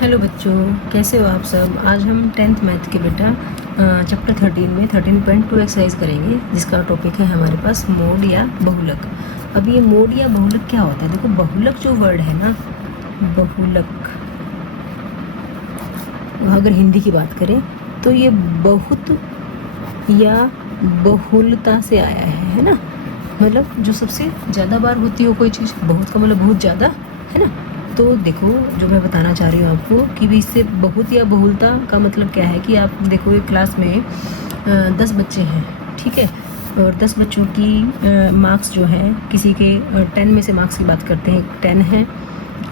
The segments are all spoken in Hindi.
हेलो बच्चों, कैसे हो आप सब। आज हम 10th मैथ के बेटा चैप्टर 13 में 13.2 एक्सरसाइज करेंगे, जिसका टॉपिक है हमारे पास मोड या बहुलक। अब ये मोड या बहुलक क्या होता है? देखो, बहुलक जो वर्ड है ना, बहुलक अगर हिंदी की बात करें तो ये बहुत या बहुलता से आया है ना। मतलब जो सबसे ज़्यादा बार होती हो कोई चीज़, बहुत का मतलब बहुत ज़्यादा, है ना। तो देखो, जो मैं बताना चाह रही हूँ आपको कि भी इससे बहुत या बहुलता का मतलब क्या है कि आप देखो, एक क्लास में 10 बच्चे हैं, ठीक है। और 10 बच्चों की मार्क्स जो है, किसी के 10 में से मार्क्स की बात करते हैं, 10 है,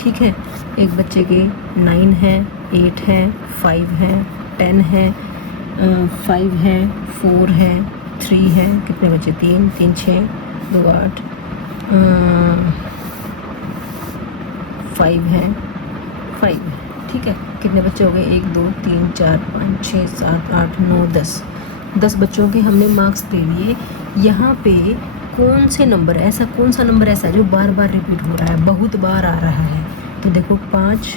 ठीक है। एक बच्चे के 9 है, 8 है, 5 है, 10 है, 5 है, 4 है, 3 है, कितने बच्चे, 3 3 6 2 8, 5 है, 5 है, ठीक है। कितने बच्चे हो गए, 1 2 3 4 5 6 7 8 9 10 बच्चों के हमने मार्क्स ले लिए। यहाँ पे कौन से नंबर, ऐसा कौन सा नंबर ऐसा है जो बार बार रिपीट हो रहा है, बहुत बार आ रहा है? तो देखो, 5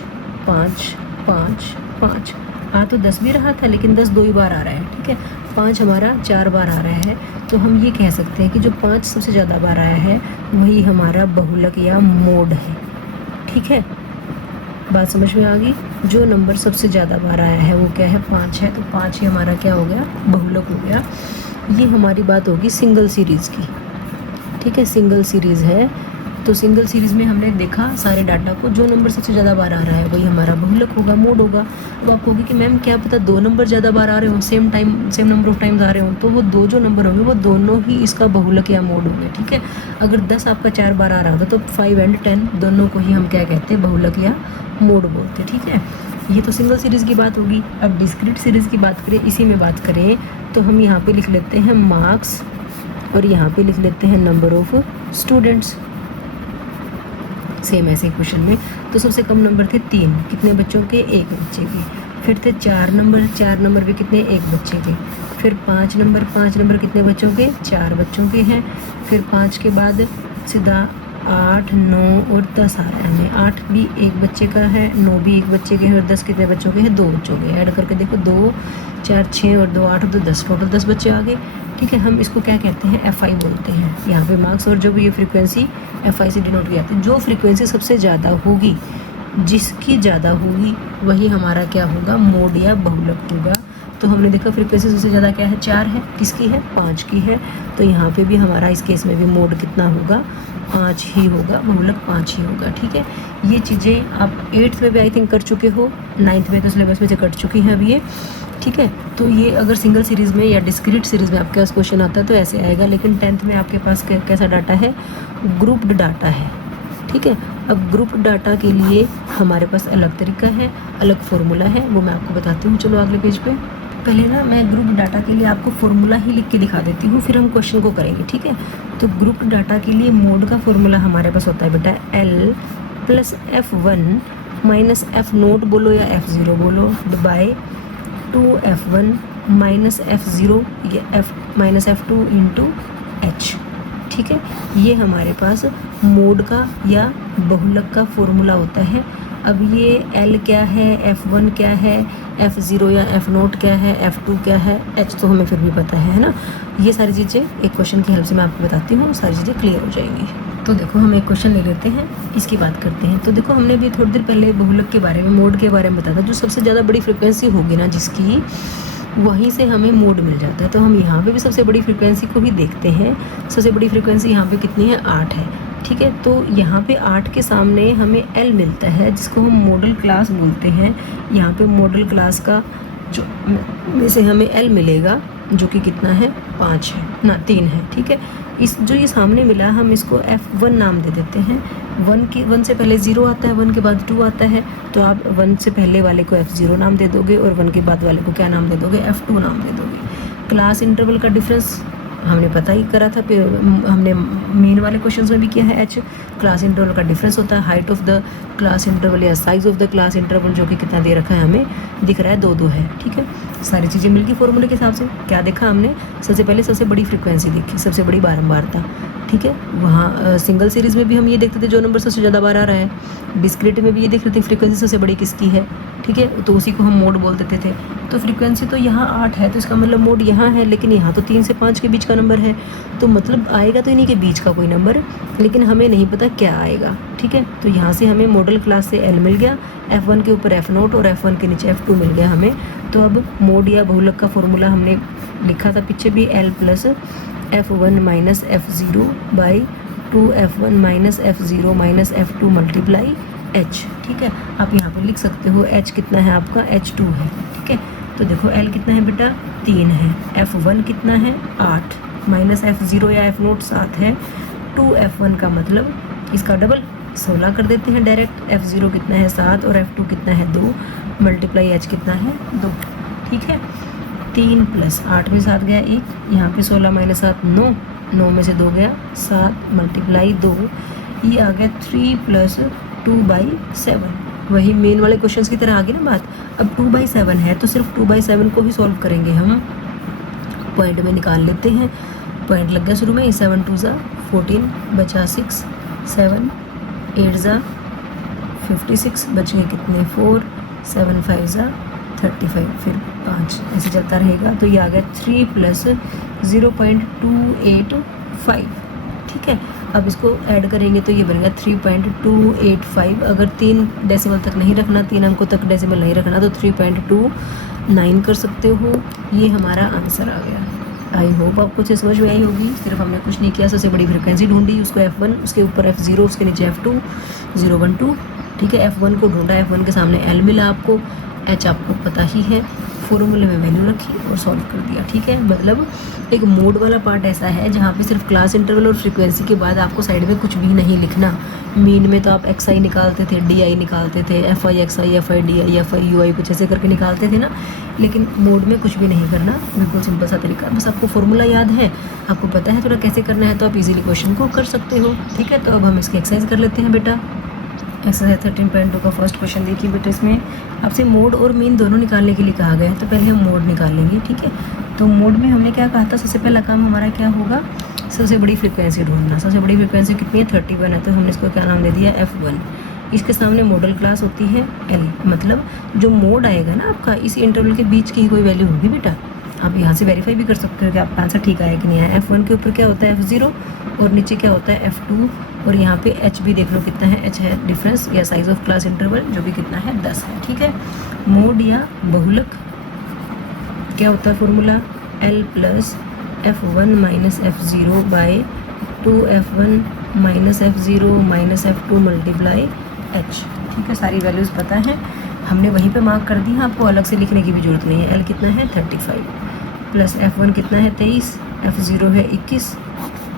5 5 5 आ तो 10 भी रहा था, लेकिन 10 2 ही बार आ रहा है, ठीक है। 5 हमारा 4 बार आ रहा है, तो हम ये कह सकते हैं कि जो 5 सबसे ज़्यादा बार आया है वही हमारा बहुलक या मोड है, ठीक है। बात समझ में आ गई? जो नंबर सबसे ज़्यादा बार आया है वो क्या है, 5 है, तो 5 ही हमारा क्या हो गया, बहुलक हो गया। ये हमारी बात होगी सिंगल सीरीज़ की, ठीक है। सिंगल सीरीज़ है, तो सिंगल सीरीज़ में हमने देखा सारे डाटा को, जो नंबर सबसे ज़्यादा बार आ रहा है वही हमारा बहुलक होगा, मोड होगा। अब आपको होगी कि मैम क्या पता 2 नंबर ज़्यादा बार आ रहे हो, सेम नंबर ऑफ टाइम्स आ रहे हो, तो वो 2 जो नंबर होंगे वो दोनों ही इसका बहुलक या मोड होंगे, ठीक है। अगर 10 आपका 4 बार आ रहा होता तो 5 एंड 10 दोनों को ही हम क्या कहते हैं, बहुलक या मोड बोलते, ठीक है। ये तो सिंगल सीरीज़ की बात होगी। अब डिस्क्रीट सीरीज़ की बात करें, इसी में बात करें तो हम यहाँ पे लिख लेते हैं मार्क्स और यहाँ पे लिख लेते हैं नंबर ऑफ स्टूडेंट्स। सेम ऐसे क्वेश्चन में तो सबसे कम नंबर थे 3, कितने बच्चों के, 1 बच्चे के। फिर थे 4 नंबर भी कितने, 1 बच्चे के। फिर 5 नंबर कितने बच्चों के, 4 बच्चों के हैं। फिर 5 के बाद सीधा 8 9 और 10 आ रहा है। 8 भी 1 बच्चे का है, 9 भी 1 बच्चे के हैं, और 10 कितने बच्चों के हैं, 2 बच्चों के। ऐड करके देखो, 2 4 6 और 2 8 तो 10, टोटल 10 बच्चे आ गए, ठीक है। हम इसको क्या कहते हैं, FI बोलते हैं। यहाँ पे मार्क्स और जो भी ये फ्रीक्वेंसी FI से डिनोट किया जाता है। जो फ्रीक्वेंसी सबसे ज़्यादा होगी, जिसकी ज़्यादा होगी वही हमारा क्या होगा, मोड या बहुलक होगा। तो हमने देखा फ्रीक्वेंसी सबसे ज़्यादा क्या है, 4 है, किसकी है, 5 की है। तो यहाँ पे भी हमारा, इस केस में भी मोड कितना होगा, 5 ही होगा, बहुलक 5 ही होगा, ठीक है। ये चीज़ें आप 8th में भी आई थिंक कर चुके हो, 9th में तो सिलेबस में से कट चुकी हैं अब ये, ठीक है। तो ये अगर सिंगल सीरीज़ में या डिस्क्रीट सीरीज़ में आपके पास क्वेश्चन आता है तो ऐसे आएगा, लेकिन 10th में आपके पास कैसा डाटा है, ग्रुप्ड डाटा है, ठीक है। अब ग्रुप डाटा के लिए हमारे पास अलग तरीका है, अलग फॉर्मूला है, वो मैं आपको बताती हूँ। चलो अगले पेज पे। पहले ना मैं ग्रुप डाटा के लिए आपको फॉर्मूला ही लिख के दिखा देती हूँ, फिर हम क्वेश्चन को करेंगे, ठीक है। तो ग्रुप डाटा के लिए मोड का फॉर्मूला हमारे पास होता है बेटा, L + F1 - F0 बोलो या F0 बोलो, बाय 2F1 - F0 या F-F2 × H, ठीक है। ये हमारे पास मोड का या बहुलक का फॉर्मूला होता है। अब ये L क्या है, F1 क्या है, F0 या F0 क्या है, F2 क्या है, H तो हमें फिर भी पता है ना। ये सारी चीज़ें एक क्वेश्चन की हेल्प से मैं आपको बताती हूँ, सारी चीज़ें क्लियर हो जाएंगी। तो देखो, हम एक क्वेश्चन ले लेते हैं, इसकी बात करते हैं। तो देखो, हमने भी थोड़ी देर पहले बहुलक के बारे में, मोड के बारे में बताया था। जो सबसे ज़्यादा बड़ी फ्रिक्वेंसी होगी ना जिसकी, वहीं से हमें मोड मिल जाता है। तो हम यहाँ पे भी सबसे बड़ी फ्रीक्वेंसी को भी देखते हैं। सबसे बड़ी फ्रीक्वेंसी यहाँ पे कितनी है, 8 है, ठीक है। तो यहाँ पे 8 के सामने हमें L मिलता है, जिसको हम मॉडल क्लास बोलते हैं। यहाँ पे मॉडल क्लास का जो में से हमें L मिलेगा, जो कि कितना है, 5 है ना, 3 है, ठीक है। इस जो ये सामने मिला, हम इसको F1 नाम दे देते हैं। 1 से पहले 0 आता है, 1 के बाद 2 आता है, तो आप 1 से पहले वाले को F0 नाम दे दोगे और 1 के बाद वाले को क्या नाम दे दोगे, F2 नाम दे दोगे। क्लास इंटरवल का डिफरेंस हमने पता ही करा था, फिर हमने मेन वाले क्वेश्चंस में भी किया है। H क्लास इंटरवल का डिफरेंस होता है, height of the class interval या size of the class interval, जो कि कितना दे रखा है, हमें दिख रहा है 2 है, ठीक है। सारी चीज़ें मिलकर फॉर्मूले के हिसाब से क्या देखा हमने, सबसे पहले सबसे बड़ी फ्रीक्वेंसी देखी, सबसे बड़ी बारंबारता, ठीक है। वहाँ सिंगल सीरीज़ में भी हम ये देखते थे जो नंबर सबसे ज़्यादा बार आ रहा है। डिस्क्रीट में भी ये देख रहे थे फ्रीक्वेंसी सबसे बड़ी किसकी है, ठीक है, तो उसी को हम मोड बोल देते थे। तो फ्रीक्वेंसी तो यहाँ 8 है, तो इसका मतलब मोड यहाँ है, लेकिन यहाँ तो 3 से 5 के बीच का नंबर है, तो मतलब आएगा तो इन्हीं के बीच का कोई नंबर, लेकिन हमें नहीं पता क्या आएगा। ठीक है, तो यहाँ से हमें मॉडल क्लास से L मिल गया, F1 के ऊपर F0 और F1 के नीचे F2 मिल गया हमें। तो अब मोड या बहुलक का फॉर्मूला हमने लिखा था पीछे भी, L plus F1 minus F0 by 2F1 minus F0 minus F2 multiply H। ठीक है, आप यहाँ पे लिख सकते हो H कितना है आपका, H2 है। ठीक है, तो देखो L कितना है बेटा, 3 है, F1 कितना है 8, माइनस F0 या F0 7 है, 2F1 का मतलब इसका डबल 16 कर देते हैं डायरेक्ट। F0 कितना है 7 और F2 कितना है 2, मल्टीप्लाई H कितना है 2। ठीक है, 3 प्लस 8 में 7 गया 1, यहाँ पे 16 माइनस 7 9, 9 में से 2 गया 7, मल्टीप्लाई 2, ये आ गया 3 प्लस 2/7। वही मेन वाले क्वेश्चंस की तरह आ गई ना बात। अब 2/7 है तो सिर्फ 2/7 को ही सॉल्व करेंगे हम, पॉइंट में निकाल लेते हैं। पॉइंट लग गया शुरू में, 7 2 ज़ा 14, बचा 6, 7 8 ज़ा 56, बच गए कितने 4, 7 5 ज़ा 35, फिर 5, ऐसे चलता रहेगा। तो ये आ गया 3 प्लस 0.285। ठीक है, अब इसको ऐड करेंगे तो ये बनेगा 3.285। अगर 3 डेसिमल तक नहीं रखना, 3 अंकों तक डेसिमल नहीं रखना, तो 3.29 कर सकते हो। ये हमारा आंसर आ गया। आई होप आपको कुछ समझ में आई होगी। सिर्फ हमने कुछ नहीं किया, सबसे बड़ी फ्रिक्वेंसी ढूंढी, उसको F1, उसके ऊपर F0, उसके नीचे F2, 0 1 2। ठीक है, F1 को ढूंढा, F1 के सामने L मिला आपको, H आपको पता ही है, फॉर्मूले में वैल्यू रखी और सॉल्व कर दिया। ठीक है, मतलब एक मोड वाला पार्ट ऐसा है जहाँ पे सिर्फ क्लास इंटरवल और फ्रीक्वेंसी के बाद आपको साइड में कुछ भी नहीं लिखना। मीन में तो आप XI निकालते थे, DI निकालते थे, FI XI FI DI FI UI कुछ ऐसे करके निकालते थे ना, लेकिन मोड में कुछ भी नहीं करना, बिल्कुल सिंपल सा तरीका। बस आपको फॉर्मूला याद है, आपको पता है थोड़ा कैसे करना है, तो आप इजीली क्वेश्चन को कर सकते हो। ठीक है, तो अब हम इसकी एक्सरसाइज कर लेते हैं बेटा। एक्सरसाइज 13.2 का फर्स्ट क्वेश्चन देखिए बेटा। इसमें आपसे मोड और मीन दोनों निकालने के लिए कहा गया है, तो पहले हम मोड निकालेंगे। ठीक है, तो मोड में हमने क्या कहा था, सबसे पहला काम हमारा क्या होगा, सबसे बड़ी फ्रीक्वेंसी ढूंढना। सबसे बड़ी फ्रीक्वेंसी कितनी है, 31 है, तो हमने इसको क्या नाम दे दिया, F1। इसके सामने मॉडल क्लास होती है L, मतलब जो मोड आएगा ना आपका, इस इंटरवल के बीच की कोई वैल्यू होगी बेटा। आप यहाँ से वेरीफाई भी कर सकते हो कि आपका आंसर ठीक आया कि नहीं आया। F1 के ऊपर क्या होता है, F0, और नीचे क्या होता है, F2, और यहाँ पे H भी देख लो कितना है, H है डिफरेंस या साइज ऑफ क्लास इंटरवल, जो भी कितना है 10 है। ठीक है, मोड या बहुलक क्या होता है formula, L plus F1 minus F0 by 2F1 minus F0 minus F2 multiply H। ठीक है, सारी वैल्यूज़ पता है, हमने वहीं पे मार्क कर दी है, आपको अलग से लिखने की भी जरूरत नहीं है। L कितना है 35, प्लस F1 कितना है 23, F0 है 21,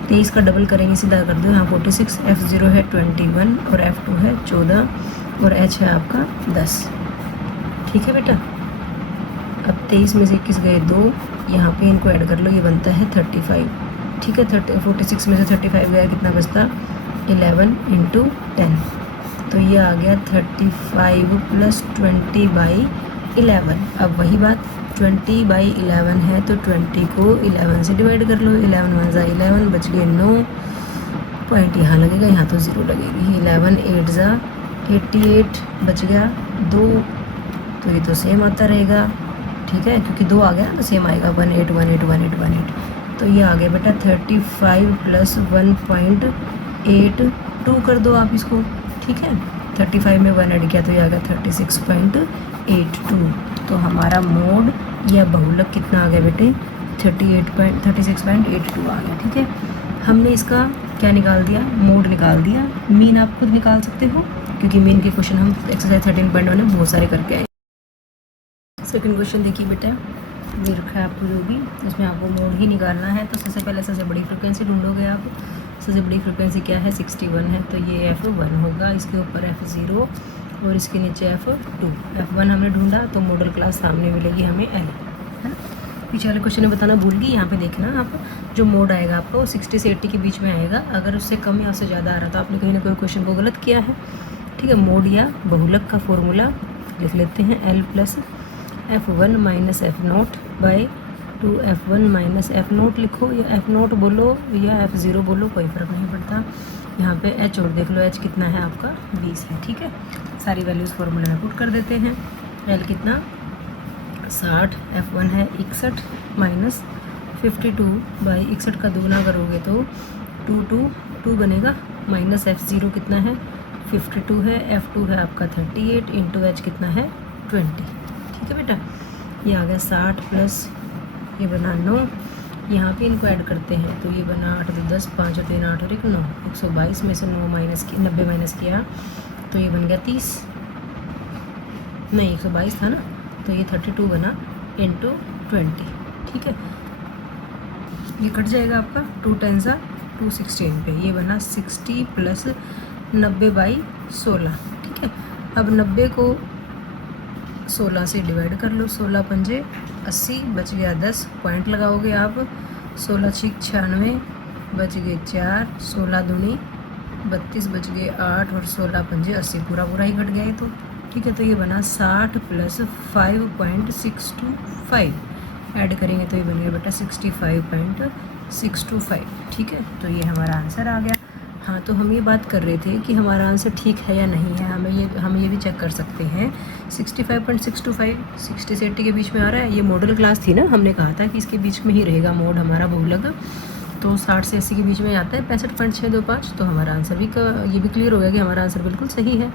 23 का डबल करेंगे सीधा कर दो यहाँ 46, F0 है 21 और F2 है 14 और H है आपका 10। ठीक है बेटा, अब 23 में से 21 गए 2, यहाँ पे इनको ऐड कर लो, ये बनता है 35। ठीक है, 46 में से 35 गया, कितना बचता 11 × 10, तो ये आ गया 35 प्लस 20/11। अब वही बात, 20/11 है तो 20 को 11 से डिवाइड कर लो, 11 1 ज़ा 11, बच गए 9, पॉइंट यहाँ लगेगा, यहाँ तो 0 लगेगी। 11 8 ज़ा 88, बच गया 2, तो ये तो सेम आता रहेगा। ठीक है, क्योंकि 2 आ गया ना तो सेम आएगा, 18181818। तो ये आ गया बेटा 35 प्लस 1.82 कर दो आप इसको। ठीक है, 35 में 1 ऐड किया तो ये आ गया 36.82। तो हमारा मोड या बहुलक कितना आ गया बेटे, 36.82 आ गया। ठीक है, हमने इसका क्या निकाल दिया, मोड निकाल दिया। मीन आप खुद निकाल सकते हो, क्योंकि मीन के क्वेश्चन हम एक्सरसाइज 13.1 में बहुत सारे करके आए। सेकंड क्वेश्चन देखिए बेटा, ये रखा है आपको जो भी, इसमें आपको मोड ही निकालना है। तो सबसे पहले सबसे बड़ी फ्रिक्वेंसी ढूंढोगे आप। सबसे बड़ी फ्रिक्वेंसी क्या है, 61 है, तो ये F1 होगा, इसके ऊपर F0 और इसके नीचे F2। F1 हमने ढूंढा तो मॉडल क्लास सामने मिलेगी हमें L, है ना। पीछे वाले क्वेश्चन में बताना भूल गई, यहाँ पे देखना आप, जो मोड आएगा आपका वो 60 से 80 के बीच में आएगा। अगर उससे कम या उससे ज़्यादा आ रहा तो आपने कहीं ना कोई क्वेश्चन को गलत किया है। ठीक है, मोड या बहुलक का फॉर्मूला लिख लेते हैं, L plus F1 minus F0 by 2F1 minus F0 लिखो, या F0 बोलो या F0 बोलो, कोई फ़र्क नहीं पड़ता। यहाँ पे H और देख लो, H कितना है आपका 20 है। ठीक है, सारी वैल्यूज़ फॉर्मूले में पुट कर देते हैं। एल कितना 60, F1 है 61 माइनस 52/61 का 2 ना करोगे तो 2 बनेगा, माइनस F0 कितना है 52 है, F2 है आपका 38 इंटू H कितना है 20। ठीक है बेटा, ये आ गया 60 प्लस ये बना 9, यहाँ पे इनको ऐड करते हैं तो ये बना 8 2 10, 5 और 3 8 और 1 9, 122 में से 9 माइनस 90 माइनस किया तो ये बन गया 30, नहीं 122 था ना, तो ये 32 बना इंटू 20। ठीक है, ये कट जाएगा आपका 2 10 216 पे, ये बना 60 प्लस 90/16। ठीक है, अब 90 को 16 से डिवाइड कर लो, 16 पंजे 80, बच गया 10, पॉइंट लगाओगे आप, 16 6 96, बच गए 4, 16 दूनी 32, बच गए 8 और 16 पंजे 80, पूरा ही कट गया है तो। ठीक है, तो ये बना 60 प्लस 5.625, ऐड करेंगे तो ये बन गया बेटा 65.625। ठीक है, तो ये हमारा आंसर आ गया। हाँ, तो हम ये बात कर रहे थे कि हमारा आंसर ठीक है या नहीं है, हम ये भी चेक कर सकते हैं। 65.625 60 से 80 के बीच में आ रहा है, ये मॉडल क्लास थी ना, हमने कहा था कि इसके बीच में ही रहेगा मोड हमारा बहुलक, तो 60 से 80 के बीच में आता है 65.625, तो हमारा आंसर भी ये भी क्लियर हो गया कि हमारा आंसर बिल्कुल सही है।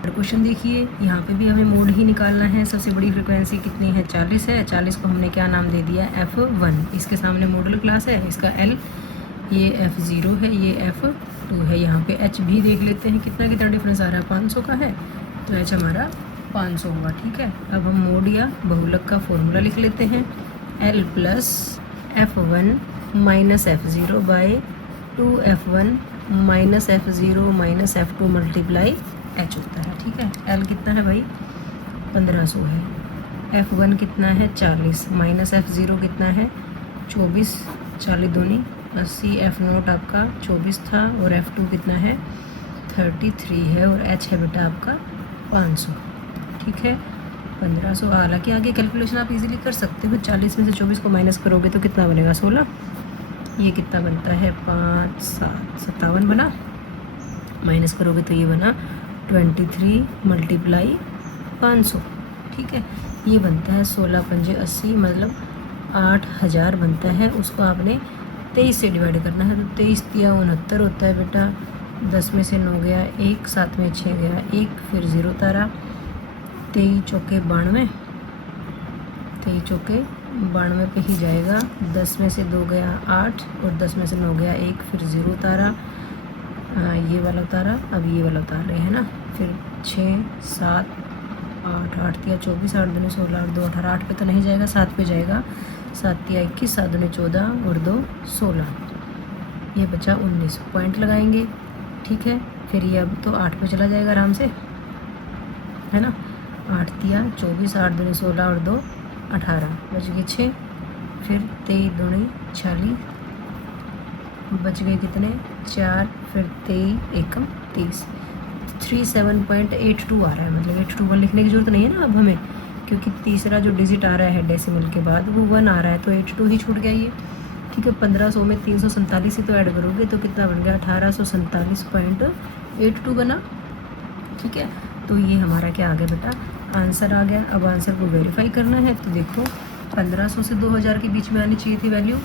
क्वेश्चन देखिए, यहाँ पे भी हमें मोड ही निकालना है। सबसे बड़ी फ्रिक्वेंसी कितनी है 40 है, 40 को हमने क्या नाम दे दिया F1, इसके सामने मॉडल क्लास है, इसका L, ये F0 है, ये F2 है, यहाँ पे H भी देख लेते हैं कितना डिफरेंस आ रहा है, 500 का है, तो H हमारा 500 होगा। ठीक है, अब हम मोड या बहुलक का फॉर्मूला लिख लेते हैं, L plus F1 minus F0 by 2F1 minus F0 minus F2 multiply H होता है। ठीक है, L कितना है भाई 1500 है, F1 कितना है 40, माइनस F0 कितना है 24, 40 दूनी 80, F0 आपका 24 था और F2 कितना है 33 है और H है बेटा आपका 500। ठीक है, 1500, हालांकि आगे कैलकुलेशन आप इजीली कर सकते हो, 40 में से 24 को माइनस करोगे तो कितना बनेगा 16, ये कितना बनता है 5 7 57 बना, माइनस करोगे तो ये बना 23 मल्टीप्लाई 500। ठीक है, ये बनता है 16 पंजे 80, मतलब 8000 बनता है, उसको आपने 23 से डिवाइड करना है, तो 23 दिया 69 होता है बेटा, 10 में से 9 गया 1, 7 में 6 गया 1, फिर 0 तारा, 23 चौके 92, 23 चौके 92 पे ही जाएगा, 10 में से 2 गया 8 और 10 में से 9 गया 1, फिर 0 तारा, ये वाला उतारा, अब ये वाला उतार रहे हैं ना, फिर 6 7 8 8 दिया 24, 8 दूनी 16 और 2 18, 8 पे तो नहीं जाएगा, 7 पे जाएगा, 7 दिया 21, 7 दूनी 14 और 2 16, ये बचा 19, पॉइंट लगाएंगे। ठीक है, फिर ये अब तो 8 पे चला जाएगा आराम से, है ना, 8 दिया 24, 8 दूनी 16 और 2 18, बच गए 6, फिर 23 दूनी 40, बच गए कितने 4, फिर 23 एकम 30, 37.82 आ रहा है, मतलब 82 लिखने की जरूरत नहीं है ना अब हमें, क्योंकि तीसरा जो डिजिट आ रहा है डेसिमल के बाद वो 1 आ रहा है, तो 82 ही छूट गया ये। ठीक है, 1500 में 347 ही तो ऐड करोगे तो कितना बन गया 1847.82 बना। ठीक है, तो ये हमारा क्या आ गया बेटा आंसर आ गया। अब आंसर को वेरीफाई करना है, तो देखो 1500 से 2000 के बीच में आनी चाहिए थी वैल्यू,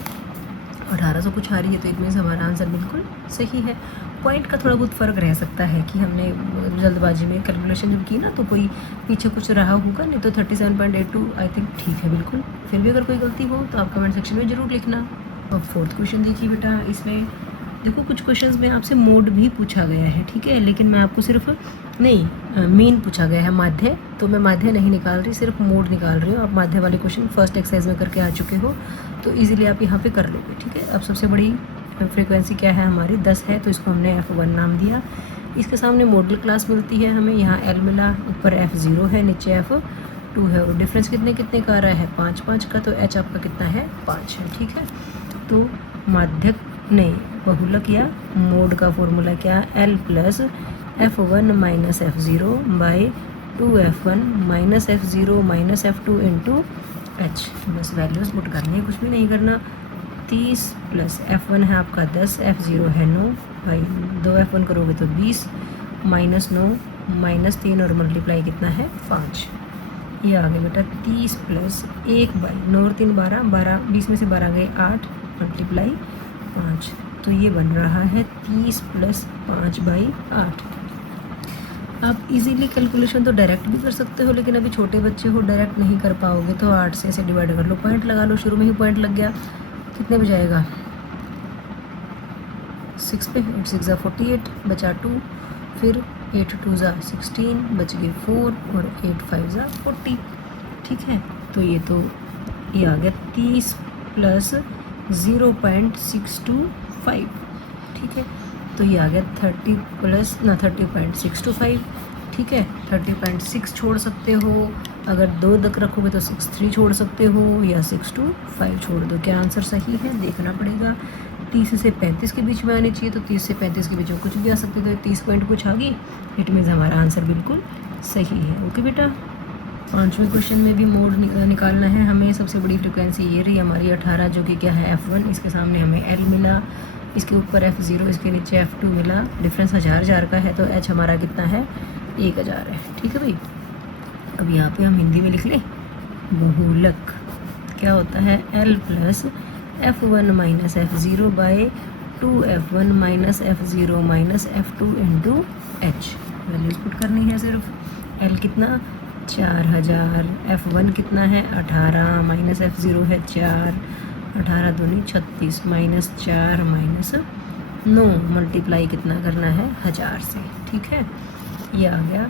1800 कुछ आ रही है, तो इट मीन्स हमारा आंसर बिल्कुल सही है। पॉइंट का थोड़ा बहुत फ़र्क रह सकता है कि हमने जल्दबाजी में कैलकुलेशन जब की ना तो कोई पीछे कुछ रहा होगा, नहीं तो 37.82 आई थिंक ठीक है बिल्कुल। फिर भी अगर कोई गलती हो तो आप कमेंट सेक्शन में ज़रूर लिखना। अब 4th क्वेश्चन देखिए बेटा, इसमें देखो कुछ क्वेश्चंस में आपसे मोड भी पूछा गया है, ठीक है, लेकिन मैं आपको सिर्फ मीन पूछा गया है, माध्य, तो मैं माध्य नहीं निकाल रही, सिर्फ मोड निकाल रही हूँ। आप माध्य वाले क्वेश्चन फर्स्ट एक्सरसाइज में करके आ चुके हो, तो इजीली आप यहाँ पे कर लोगे। ठीक है, अब सबसे बड़ी फ्रीक्वेंसी क्या है हमारी 10 है, तो इसको हमने F1 नाम दिया। इसके सामने मॉडल क्लास मिलती है हमें, यहाँ L मिला, ऊपर F0 है, नीचे F2 है, और डिफरेंस कितने का आ रहा है 5 5 का, तो H आपका कितना है 5 है। ठीक है, तो माध्यक बहुलक या मोड का फॉर्मूला क्या, L plus F1 minus F0 by 2F1 minus F0 minus F2 into H। बस वैल्यूज़ पुट करनी है, कुछ भी नहीं करना। 30 प्लस F1 है आपका 10, F0 है 9 भाई 2F1 करोगे तो 20 माइनस 9 माइनस 3 और मल्टीप्लाई कितना है 5। ये आ गया बेटा 30 प्लस 1 बाई 9 और 3 12, 12 20 में से 12 गए 8 मल्टीप्लाई 5, तो ये बन रहा है 30 प्लस 5 बाई 8। आप इजीली कैलकुलेशन तो डायरेक्ट भी कर सकते हो, लेकिन अभी छोटे बच्चे हो डायरेक्ट नहीं कर पाओगे, तो 8 से इसे डिवाइड कर लो, पॉइंट लगा लो, शुरू में ही पॉइंट लग गया, कितने पे जाएगा 6 पे, 8 6 ज़ा 48 बचा 2, फिर 8 2 ज़ा 16 बच गए 4 और 8 5 ज़ा 40। ठीक है, तो ये आ गया 30 प्लस 0.625। ठीक है, तो ये आ गया 30.625। ठीक है, 30.6 छोड़ सकते हो, अगर 2 तक रखोगे तो 63 छोड़ सकते हो, या 625 छोड़ दो। क्या आंसर सही है देखना पड़ेगा। 30 से 35 के बीच में आनी चाहिए, तो 30 से 35 के बीच में कुछ भी आ सकते, तो 30 पॉइंट कुछ आ गई, इट मीन्स हमारा आंसर बिल्कुल सही है। ओके बेटा, 5वें क्वेश्चन में भी मोड निकालना है हमें। सबसे बड़ी फ्रिक्वेंसी ये रही हमारी 18, जो कि क्या है F1, इसके सामने हमें L मिला, इसके ऊपर F0, इसके नीचे F2 मिला, डिफरेंस 1000 का है, तो H हमारा कितना है 1000 है। ठीक है भाई, अब यहाँ पे हम हिंदी में लिख लें, बहुलक क्या होता है L plus F1 minus F0 by 2F1 minus F0 minus F2 into H। Values put करनी है सिर्फ। L कितना 4000, F1 कितना है 18 माइनस F0 है 4, 18 दूनी 36 माइनस 4 माइनस 9, मल्टीप्लाई कितना करना है 1000 से। ठीक है, ये आ गया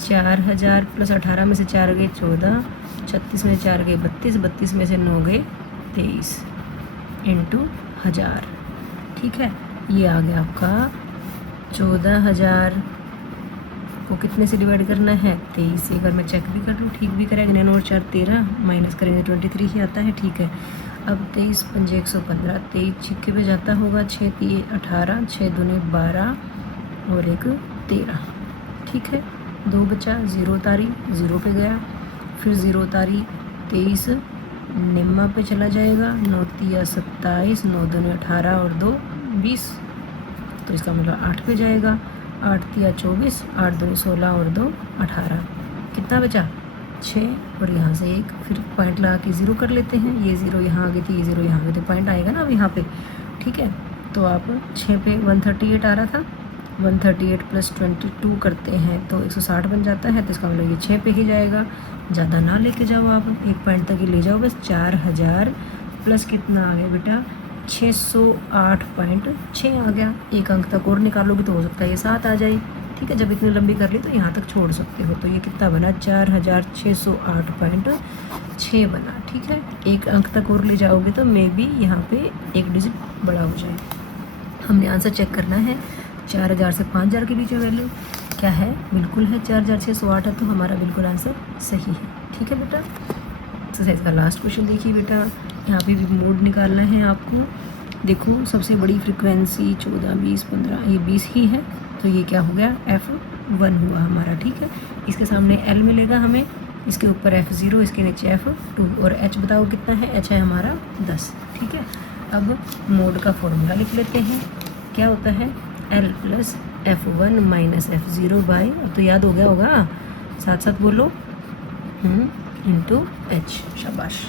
4000 प्लस 18 में से 4 गए 14, 36 में 4 गए 32, 32 में से 9 गए 23 इंटू 1000। ठीक है, ये आ गया आपका 14000 को कितने से डिवाइड करना है 23 से। अगर मैं चेक भी कर लूँ ठीक भी करेगा, 9 और 4 13, माइनस करेंगे 23 ही आता है। ठीक है, अब 23 पंजे 115, 23 छिक्के पे जाता होगा, 6 3 18, 6 दूनी 12 और 1 13। ठीक है, 2 बचा, 0 तारी 0 पे गया, फिर 0 तारी 23 निम्मा पे चला जाएगा, 9 3 27, 9 दूनी 18 और 2 20, तो इसका मतलब 8 पे जाएगा, 8 3 24, 8 दूनी 16 और 2 18, कितना बचा 6, और यहाँ से 1, फिर पॉइंट लगा के 0 कर लेते हैं, ये 0 यहाँ आ गई थी, ये 0 यहाँ आ गई, तो पॉइंट आएगा ना अब यहाँ पे। ठीक है, तो आप 6 पे 138 आ रहा था, 138 प्लस 22 करते हैं तो 160 बन जाता है, तो इसका मतलब ये 6 पे ही जाएगा। ज़्यादा ना लेके जाओ आप, एक पॉइंट तक ही ले जाओ बस। 4000 प्लस कितना आ गया बेटा 608.6 आ गया। एक अंक तक और निकालोगे तो हो सकता है ये 7 आ जाए। ठीक है, जब इतनी लंबी कर ली तो यहाँ तक छोड़ सकते हो, तो ये कितना बना 4608.6 बना। ठीक है, एक अंक तक और ले जाओगे तो मे बी यहाँ पे एक डिजिट बड़ा हो जाए। हमने आंसर चेक करना है, 4000 से 5000 के बीच में वैल्यू क्या है, बिल्कुल है 4608 है, तो हमारा बिल्कुल आंसर सही है। ठीक है बेटा, एक्सरसाइज का लास्ट क्वेश्चन देखिए बेटा, यहाँ पे भी मोड निकालना है आपको। देखो सबसे बड़ी फ्रिक्वेंसी 14 20 15, ये 20 ही है, तो ये क्या हो गया F1 हुआ हमारा। ठीक है, इसके सामने L मिलेगा हमें, इसके ऊपर F0, इसके नीचे F2, और H बताओ कितना है, H है हमारा 10। ठीक है, अब मोड का फॉर्मूला लिख लेते हैं, क्या होता है L plus F1 minus F0 by, अब तो याद हो गया होगा, साथ साथ बोलो, इंटू H। शाबाश,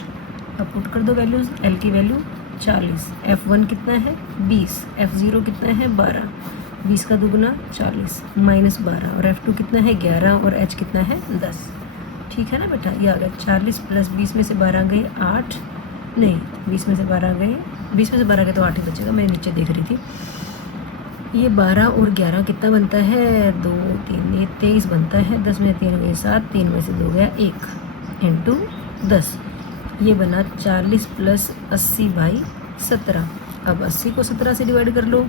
अब पुट कर दो वैल्यूज़। L की वैल्यू 40, F1 कितना है 20, F0 कितना है 12, 20 का दुगुना 40 माइनस 12, और F2 कितना है 11, और H कितना है 10। ठीक है ना बेटा, ये आ गया 40 प्लस 20 में से 12 गए 8, नहीं 20 में से 12 गए, 20 में से 12 गए तो 8 ही बचेगा, मैं नीचे देख रही थी। ये 12 और 11 कितना बनता है 2 3, ये 23 बनता है, 10 में 3 गए 7, 3 में से 2 गया 1 इंटू 10, ये बना 40 प्लस 80 बाई 17। अब 80 को 17 से डिवाइड कर लो,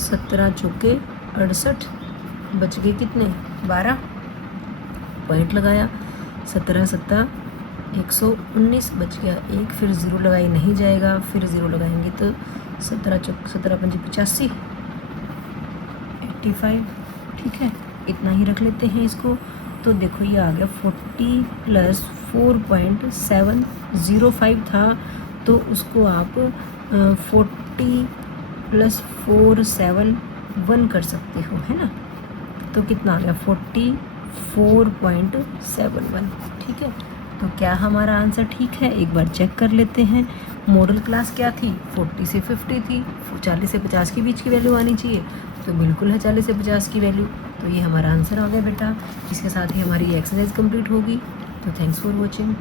17 चौके 68, बच गए कितने 12, पॉइंट लगाया, 17 7 119, बच गया 1, फिर 0 लगाई नहीं जाएगा, फिर 0 लगाएंगे तो 17 पंजे 85, 85। ठीक है, इतना ही रख लेते हैं इसको। तो देखो ये आ गया 40 प्लस 4.705 था, तो उसको आप 40 प्लस 471 कर सकते हो, है ना। तो कितना आ गया 40 4.71। ठीक है, तो क्या हमारा आंसर ठीक है? एक बार चेक कर लेते हैं। मॉडल क्लास क्या थी? 40 से 50 थी। 40 से 50 के बीच की वैल्यू आनी चाहिए, तो बिल्कुल है 40 से 50 की वैल्यू। तो ये हमारा आंसर आ गया बेटा। इसके साथ ही हमारी एक्सरसाइज कंप्लीट होगी। तो थैंक्स फॉर वॉचिंग।